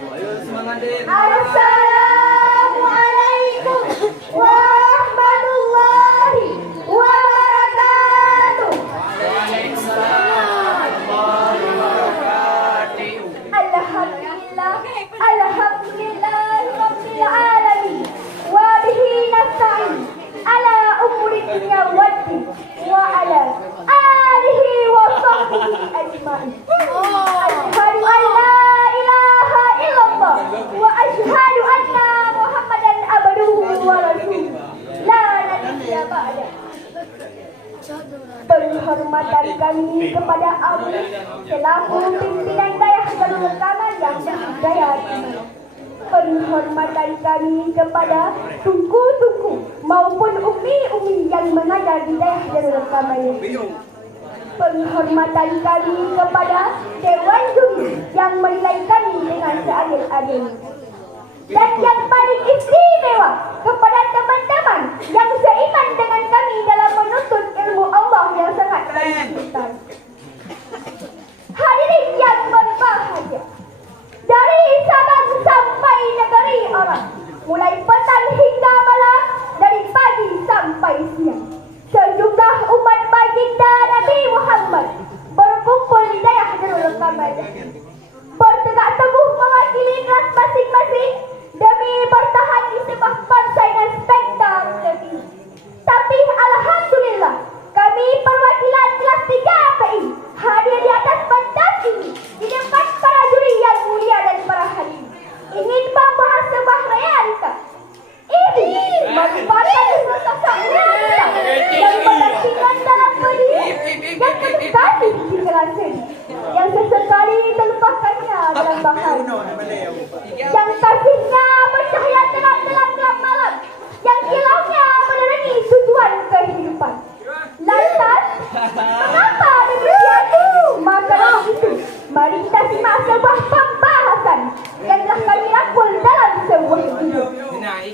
Assalamualaikum warahmatullahi wabarakatuh. Alhamdulillah, alhamdulillah rabbil alamin. Wa bihi nasta'in ala umuri dunya waddin wa ala alihi wa sahbihi ajma'in. Asyhadu an la ilaha illallah wa asyhadu anna Muhammadan abduhu wa rasuluh. La nabiyya ba'da. Penghormatan kami kepada Abu selaku pimpinan Dayah Darul Rekaman yang berjaya. Penghormatan kami kepada tungku-tungku maupun umi-umi yang mengajar di Dayah Darul Rekaman ini. Penghormatan kami kepada Dewan Juri yang menilai kami dengan seadil-adilnya. Dan yang paling istimewa kepada teman-teman yang seiman dengan kami dalam menuntut ilmu Allah yang sangat cinta. Hadirin yang berbahagia, dari Sabang sampai negeri orang, mulai petang hingga malam, dari pagi sampai siang, sejumlah umat baginda Nabi Muhammad berkumpul di Dayah Darul Rekaman, bertegak teguh mewakili kelas masing-masing demi bertahan di sebuah persaingan spektakuler ini. Tapi alhamdulillah, kami perwakilan kelas 3 PI hadir di atas pentas ini di depan para juri yang mulia dan para hadirin, ingin membahas sebuah realita. Ini merupakan sosok realita yang berdampingan dalam berdiri yang terkali di kelas ini, yang sesekali terlupakannya dalam bahaya, yang kasihnya bercahaya terang-terang gelap malam, yang kilaunya menerangi tujuan kehidupan. Lantas, mengapa demikian? Maka dari itu, mari kita simak sebuah pembahasan yang telah kami rangkul dalam sebuah video.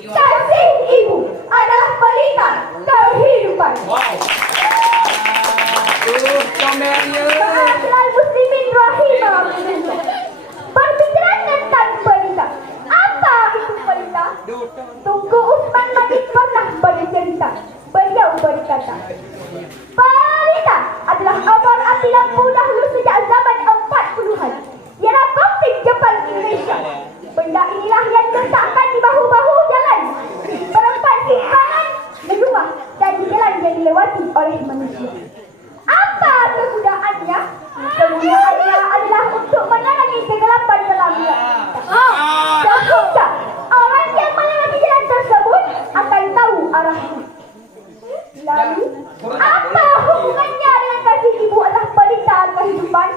Kasih ibu adalah pelita kehidupan. Ma'asyiral muslimin rahimakumullah. Berbicara tentang pelita, apa itu pelita? Tunku Utsman Manik pernah bercerita. Beliau berkata, pelita adalah obor api lampu dahulu sejak zaman 40-an. Ialah konflik Jepang Indonesia. Benda inilah yang diletakkan di bahu-bahu jalan, perempat simpangan, di rumah dan di jalan yang dilewati oleh manusia. Apa kegunaannya? Kegunaannya adalah untuk menerangi kegelapan dalam gelap. Sehingga orang yang melewati jalan tersebut akan tahu arahnya. Lalu, apa hubungannya dengan kasih ibu adalah pelita kehidupan?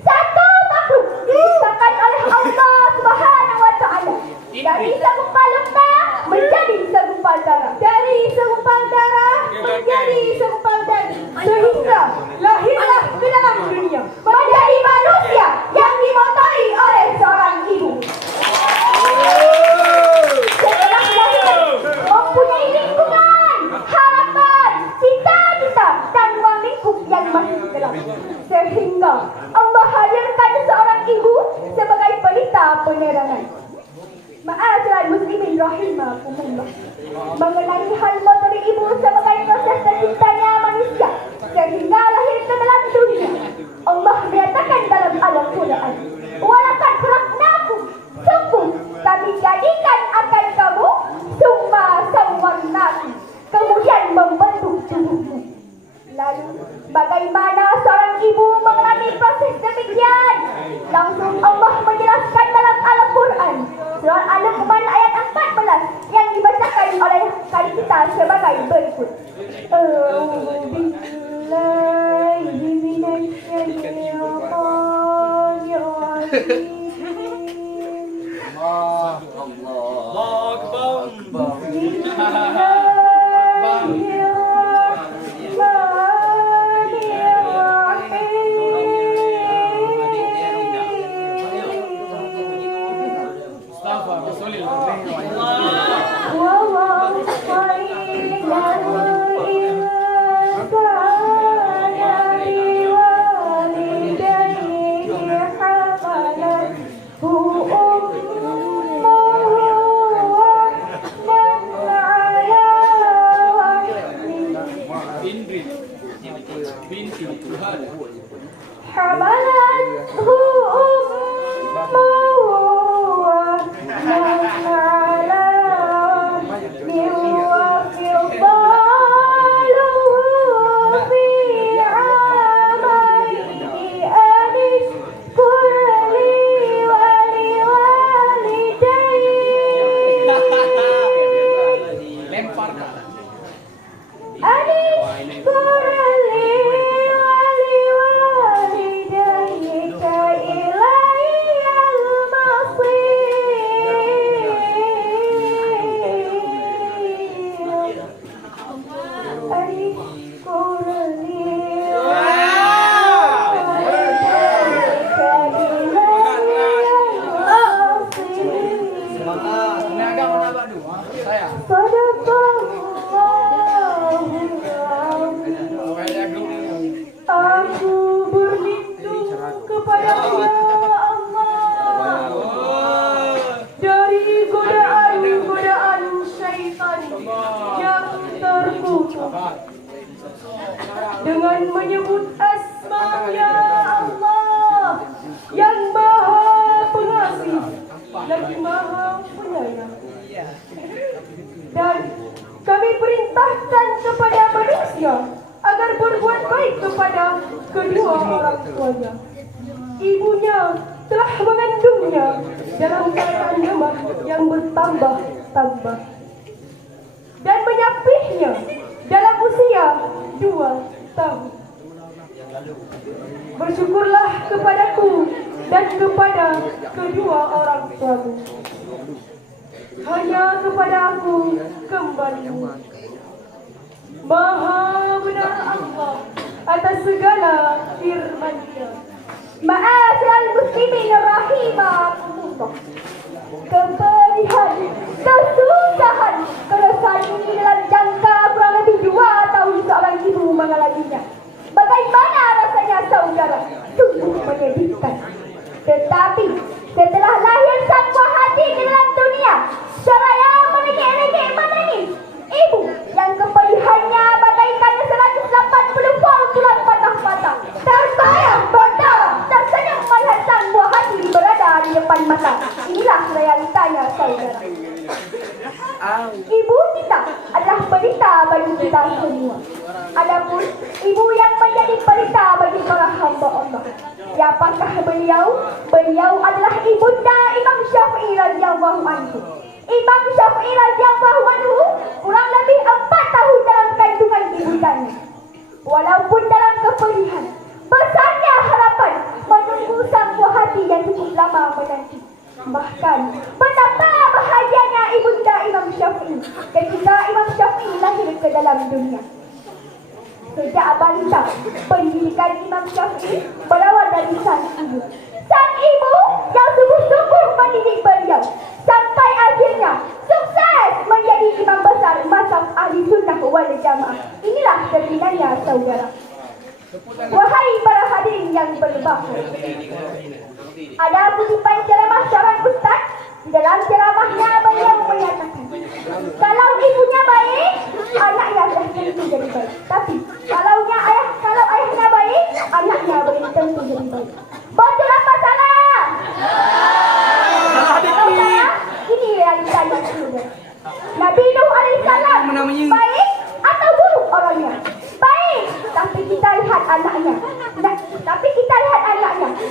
Satu makhluk diciptakan oleh Allah Subhanahu wa Ta'ala dari segumpal lemah menjadi segumpal darah, dari segumpal darah menjadi segumpal daging, sehingga lahirlah ke dalam dunia menjadi manusia yang dimotori oleh seorang ibu. Setelah lahir, mempunyai lingkungan, harapan, cita-cita dan ruang lingkup yang masih gelap, sehingga Allah hadirkan seorang ibu sebagai pelita penerangan. Ma'asyiral muslimin rahimakumullah. Mengenai hal motori ibu sebagai proses terciptanya manusia sehingga lahir ke dalam dunia, Allah menyatakan dalam Al-Quran, "Walaqad khalaqnakum, sungguh kami jadikan akan kamu, summa sawwarnakum, kemudian membentuk tubuhmu." Lalu, bagaimana seorang ibu mengalami proses demikian? Langsung Allah menjelaskan dalam Al-Quran, surah Al-Luqman ayat 14 yang dibacakan oleh kali kita sebagai berikut. حملته أمه وهنا على وفصاله في عامين أن اشكر لي ولوالديك أن اشكر لي ولوالديك إلي المصير أن اشكر لي Aku berlindung kepada-Mu ya Allah dari godaan-godaan syaitan yang terkutuk. Dengan menyebut asma ya Allah yang Maha Pengasih lagi Maha Penyayang. Dan kami perintahkan kepada manusia agar berbuat baik kepada kedua orang tuanya. Ibunya telah mengandungnya dalam keadaan lemah yang bertambah-tambah dan menyapihnya dalam usia 2 tahun. Bersyukurlah kepadaku dan kepada kedua orang tuamu. Hanya kepada aku kembali. Maha benar Allah atas segala firman-Nya. Ma'asyiral muslimin rahimakumullah. Kepedihan, kesusahan, keresahan ini dalam jangka kurang lebih 2 tahun seorang ibu mengalaminya. Bagaimana rasanya saudara? Sungguh menyedihkan. Tetapi setelah lahir sang buah hati di dalam dunia, secara yang menegik-negik menangis, ibu yang kepedihannya bagaikan 180 volt tulang patah-patah, terbayang berdarah, tersenyum melihat sang buah hati berada di depan mata. Inilah realitanya saudara. Ibu kita adalah pelita bagi kita semua. Adapun ibu yang menjadi pelita bagi para hamba Allah, siapakah beliau? Beliau adalah ibunda Imam Syafi'i radhiyallahu anhu. Imam Syafi'i radhiyallahu anhu kurang lebih 4 tahun dalam kandungan ibundanya. Walaupun dalam kepedihan, besarnya harapan menunggu sang buah hati yang cukup lama menanti. Bahkan betapa bahagianya ibunda Imam Syafi'i ketika Imam Syafi'i lahir ke dalam dunia. Sejak balita, pendidikan Imam Syafi'i berawal dari sang ibu. Sang ibu yang sungguh-sungguh mendidik beliau sampai akhirnya sukses menjadi imam besar mazhab ahli sunnah wal jamaah. Inilah cerminannya saudara. Wahai para hadirin yang berbahagia, ada kutipan ceramah seorang ustaz. Dalam ceramahnya beliau menyatakan, kalau ibunya baik, anaknya dah tentu jadi baik. Tapi kalau ayahnya baik, anaknya belum tentu jadi baik. Betul apa salah? Salah. Ini realita yang sudah. Nabi Nuh alaihissalam baik atau buruk orangnya? Baik, tapi kita lihat anaknya.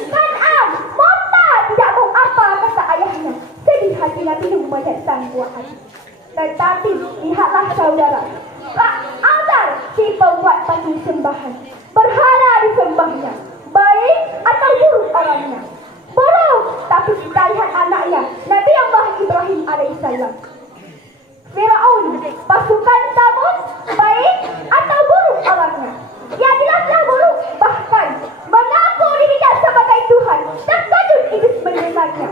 Kan'an, Mota tidak mau apa kata ayahnya. Sedih hati Nabi Nuh melihat sang buah hati. Tetapi lihatlah saudara, Azar si pembuat patung sembahan, berhala disembahnya. Baik atau buruk orangnya? Buruk, tapi kita lihat anaknya, Nabi Allah Ibrahim alaihissalam. Firaun, pasukan Samud, baik atau buruk orangnya? Ya jelaslah buruk, bahkan mengaku dirinya sebagai Tuhan. Terkejut iblis mendengarnya.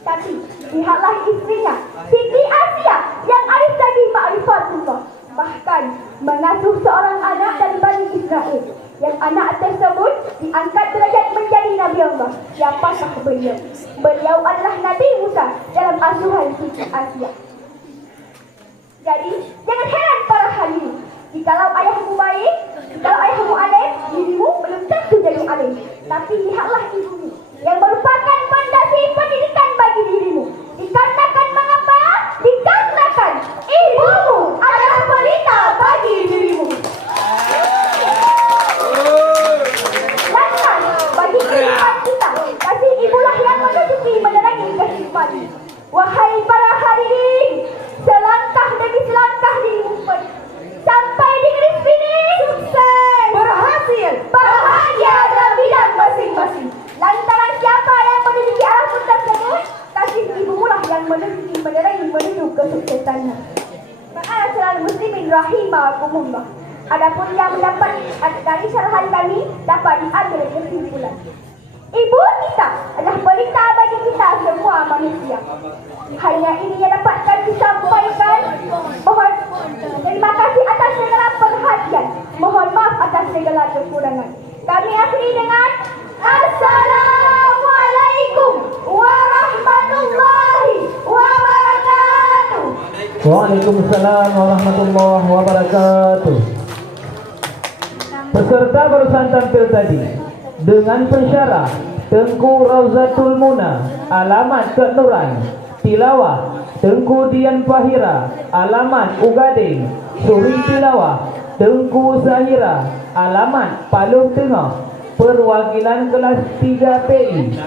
Tapi lihatlah istrinya, Siti Asia yang alif lagi ma'rifatullah, bahkan mengasuh seorang anak dari Bani Israel, yang anak tersebut diangkat derajat menjadi Nabi Allah. Siapakah beliau? Beliau adalah Nabi Musa dalam asuhan suci Asia. Jadi, jangan heran para hadirin. Jikalau ayahmu baik, jikalau ayahmu alim, dirimu belum tentu jadi alim. Tapi lihatlah ibumu yang merupakan fondasi pendidikan bagi dirimu. Dikarenakan mengapa? Dikarenakan ibumu adalah pelita bagi dirimu. Lantas, bagi kehidupan kita, kasih ibulah yang menunjuki menerangi kehidupan. Wahai para hadirin, selangkah demi selangkah dirimu pergi sampai di garis finish sukses, berhasil, bahagia dalam bidang masing-masing. Lantaran siapa yang menunjuki arah pun tersebut, kasih ibumu lah yang menunjuki menerangi menuju kesuksesannya. Maka selalu muslimin rahimakumullah. Adapun yang mendapat dari syarahan kami dapat diambil kesimpulan. Ibu kita adalah pelita bagi kita semua manusia. Hanya ini yang dapat kami sampaikan. Mohon terima kasih atas segala perhatian. Mohon maaf atas segala kekurangan. Kami akhiri dengan Assalamualaikum warahmatullahi wabarakatuh. Waalaikumsalam warahmatullahi wabarakatuh. Peserta barusan tampil tadi dengan pensyarah Tengku Rauzatul Muna, alamat Keturan. Tilawah Tengku Dian Fahira, alamat Ugading. Suri tilawah Tengku Zahira, alamat Paluh Tengah. Perwakilan kelas 3 PI